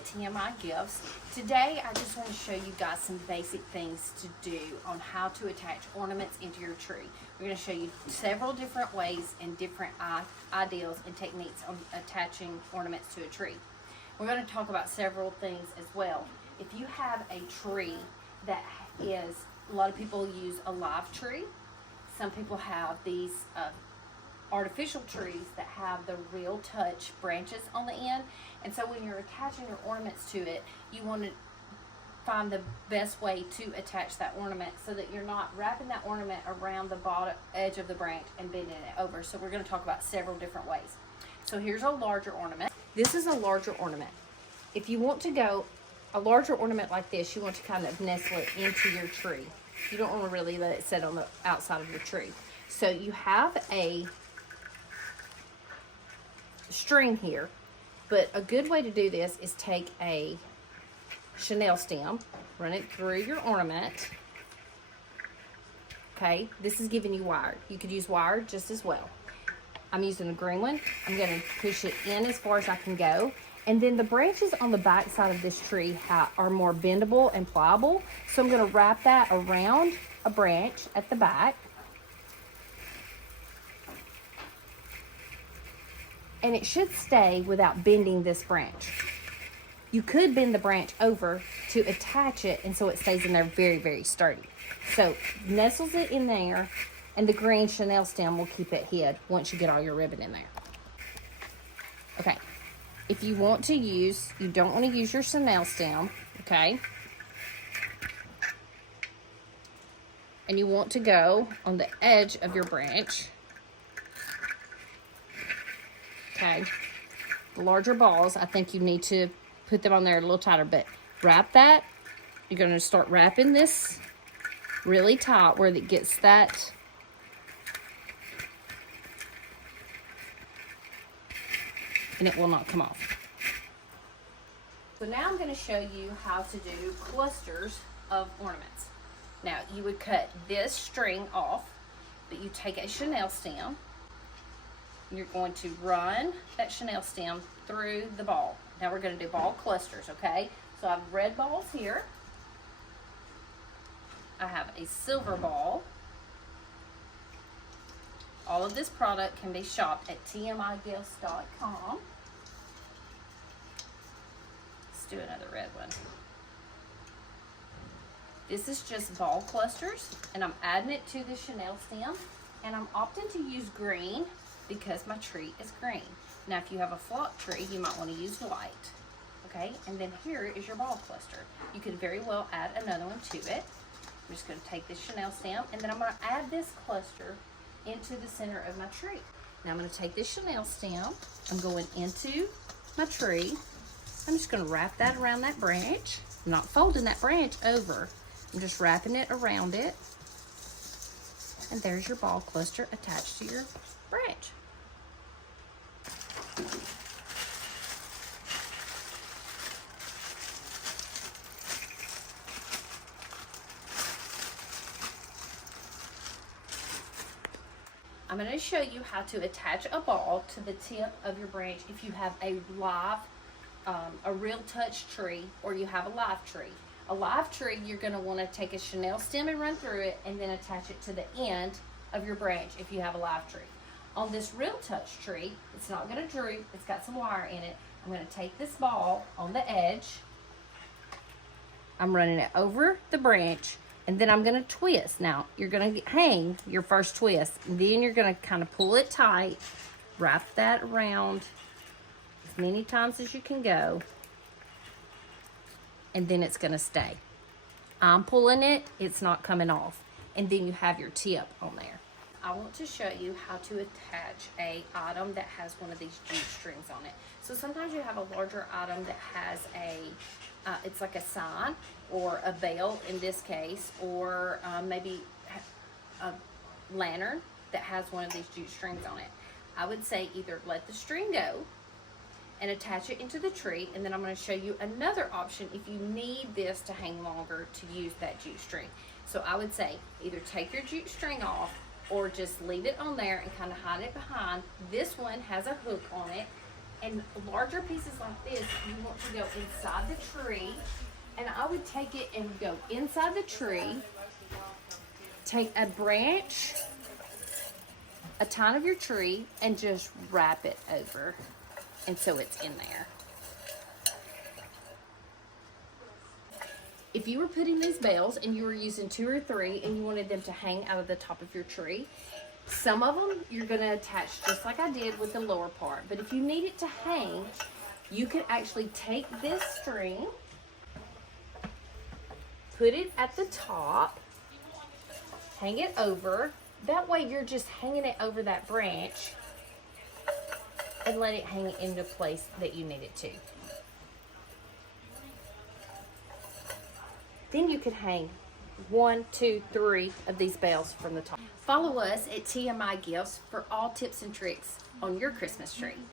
at TMI Gifts. Today I just want to show you guys some basic things to do on how to attach ornaments into your tree. We're going to show you several different ways and different ideals and techniques on attaching ornaments to a tree. We're going to talk about several things as well. If you have a tree that is, a lot of people use a live tree. Some people have these artificial trees that have the real touch branches on the end, and so when you're attaching your ornaments to it, you want to find the best way to attach that ornament so that you're not wrapping that ornament around the bottom edge of the branch and bending it over. So we're going to talk about several different ways. So here's a larger ornament. This is a larger ornament. If you want to go a larger ornament like this, you want to kind of nestle it into your tree. You don't want to really let it sit on the outside of your tree. So you have a string here, but a good way to do this is take a chenille stem, run it through your ornament. Okay, this is giving you wire. You could use wire just as well. I'm using a green one. I'm going to push it in as far as I can go. And then the branches on the back side of this tree are more bendable and pliable. So I'm going to wrap that around a branch at the back. And it should stay without bending this branch. You could bend the branch over to attach it, and so it stays in there very, very sturdy. So nestles it in there, and the green chenille stem will keep it hid once you get all your ribbon in there. Okay, if you want to use, you don't want to use your chenille stem, okay? And you want to go on the edge of your branch. Okay, the larger balls, I think you need to put them on there a little tighter, but wrap that. You're going to start wrapping this really tight where it gets that and it will not come off. So now I'm going to show you how to do clusters of ornaments. Now you would cut this string off, but you take a chenille stem. You're going to run that chenille stem through the ball. Now we're going to do ball clusters, okay? So I have red balls here. I have a silver ball. All of this product can be shopped at tmigifts.com. Let's do another red one. This is just ball clusters, and I'm adding it to the chenille stem, and I'm opting to use green because my tree is green. Now if you have a flock tree, you might want to use white. Okay, and then here is your ball cluster. You could very well add another one to it. I'm just going to take this chenille stem, and then I'm going to add this cluster into the center of my tree. Now I'm going to take this chenille stem, I'm going into my tree. I'm just going to wrap that around that branch. I'm not folding that branch over. I'm just wrapping it around it. And there's your ball cluster attached to your branch. I'm going to show you how to attach a ball to the tip of your branch if you have a live, a real touch tree, or you have a live tree. A live tree, you're going to want to take a chenille stem and run through it, and then attach it to the end of your branch if you have a live tree. On this real touch tree, it's not going to droop, it's got some wire in it. I'm going to take this ball on the edge, I'm running it over the branch, and then I'm going to twist. Now, you're going to hang your first twist, and then you're going to kind of pull it tight, wrap that around as many times as you can go, and then it's going to stay. I'm pulling it, it's not coming off, and then you have your tip on there. I want to show you how to attach a item that has one of these jute strings on it. So sometimes you have a larger item that has it's like a sign or a bell in this case, or maybe a lantern that has one of these jute strings on it. I would say either let the string go and attach it into the tree, and then I'm going to show you another option if you need this to hang longer to use that jute string. So I would say either take your jute string off or just leave it on there and kind of hide it behind. This one has a hook on it And larger pieces like this, you want to go inside the tree. And I would take it and go inside the tree, take a branch, a tine of your tree, and just wrap it over. And so it's in there. If you were putting these bells and you were using 2 or 3 and you wanted them to hang out of the top of your tree, some of them you're going to attach just like I did with the lower part. But if you need it to hang, you could actually take this string, put it at the top, hang it over. That way you're just hanging it over that branch and let it hang into place that you need it to. Then you could hang 1, 2, 3 of these bells from the top. Follow us at TMI Gifts for all tips and tricks on your Christmas tree.